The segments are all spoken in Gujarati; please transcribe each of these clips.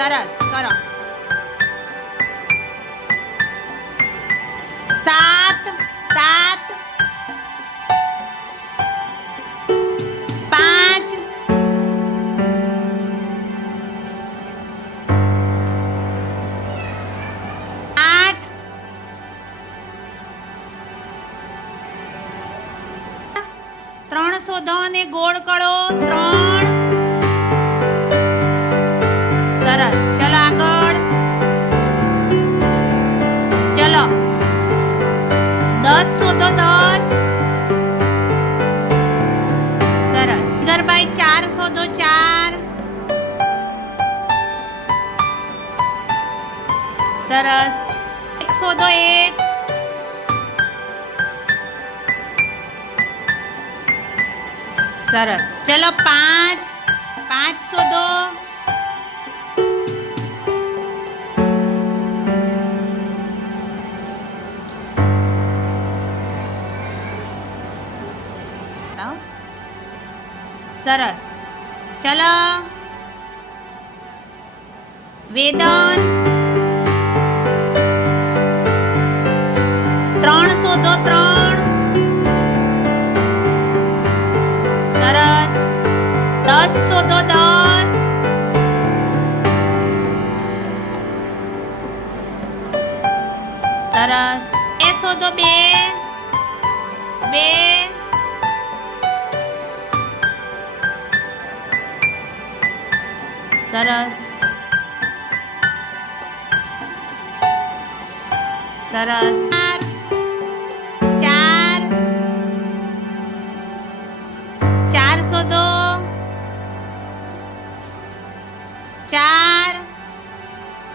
સરસ કરો. 7 7 5 8 3 શોધો અને ગોળ કરો. 3 સરસ. ચલો આગળ. ચલો 10 શોધો. 10 સરસ. ગરભાઈ 4 શોધો. 4 સરસ. 1 શોધો. 1 સરસ. ચલો 5 5 શોધો. સરસ. ચલો વેદન 3 શોધો. 3 સરસ. 10 શોધો. 10 સરસ. 2 શોધો. 2 સરસ. સરસ. 4 4 શોધો. 4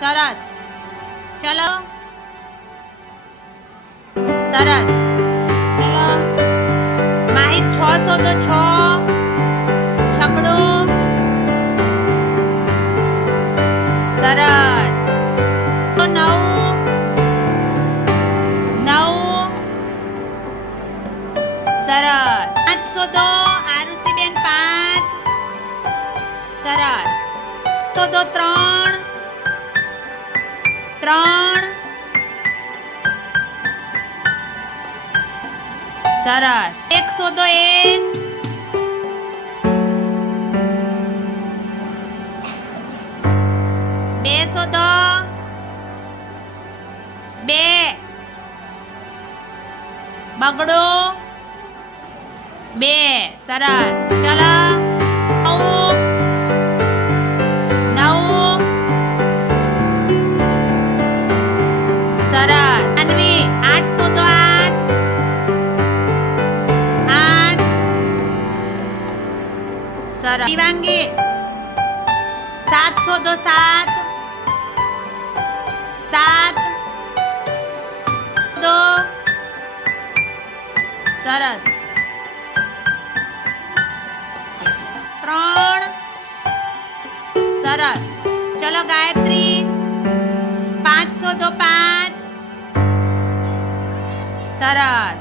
સરસ. ચલો સરસ. ચલો માહિર 6 શોધો. 6 છકડો. સરસ. 9 સરસ. 5 શોધો. આરુષિબેન 5 સરસ. શોધો. 3 સરસ. 1 શોધો. 1 2 શોધો. 2 બગડો. 2 સરસ. ચલો 9 સરસ. અન્વી 8 શોધો. 8 સરસ. દિવાંગી 7 શોધો. 7 શોધો. સરસ. 3 સરસ. ચલો ગાયત્રી 5 શોધો. 5 સરસ.